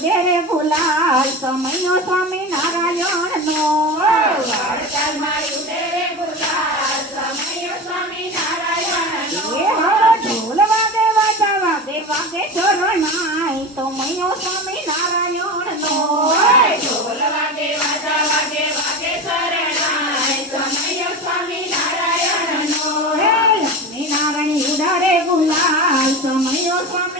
વડસલમાં યુગે રે ગુલાલ સમયો સ્વામી નારાયણ નો ઢોલ વાગે વાજા વાગે વાગે શરણાઈ સમયો સ્વામી નારાયણ નો લક્ષ્મી નારાયણ ઉડારે ગુલાલ સમયો સ્વામી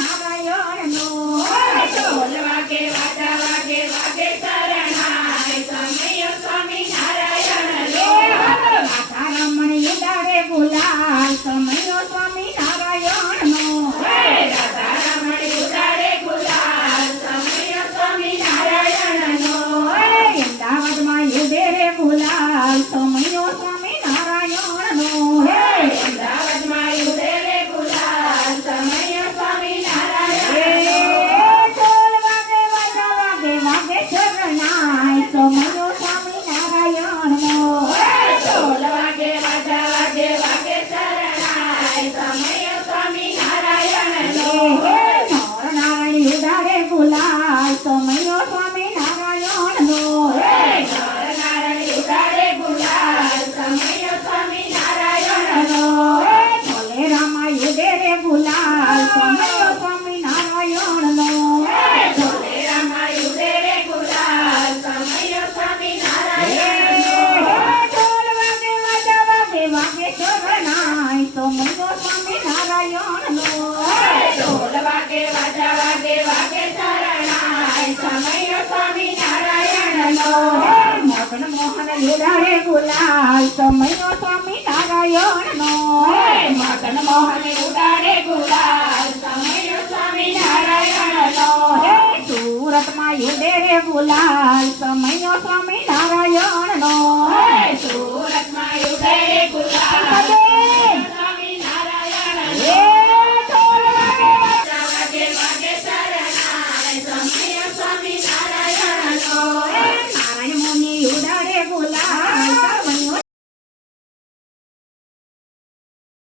સમયો યુડારે ગુલાલ સમયો સ્વામી નારાયણ નો મગન મોહન ઉડાડે ગુલાલ સમયો સ્વામી નારાયણ નો હે સુરતમાં યુડે રે ગુલાલ સમયો સ્વામી નારાયણ નો